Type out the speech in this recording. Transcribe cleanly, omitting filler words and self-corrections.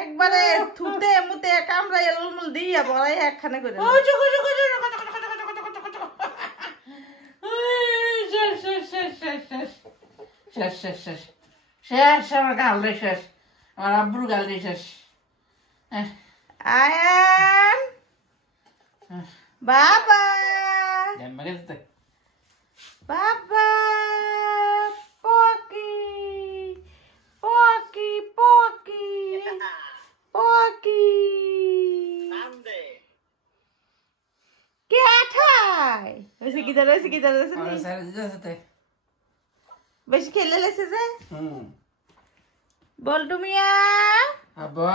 একবারে থুতে মুতে কামড়াই লুলমুল দিয়া বড়াই একখানে করে শেষ আমার গাল রে শেষ আমার আব্বুর গাল রে শেষ আয়ান বাবা বাবা পকি পকি পকি পকি কে ঠাই ওইসে কি দাঁড়া বেশি খেলে লেছে যে বল্টু মিয়া আব্বা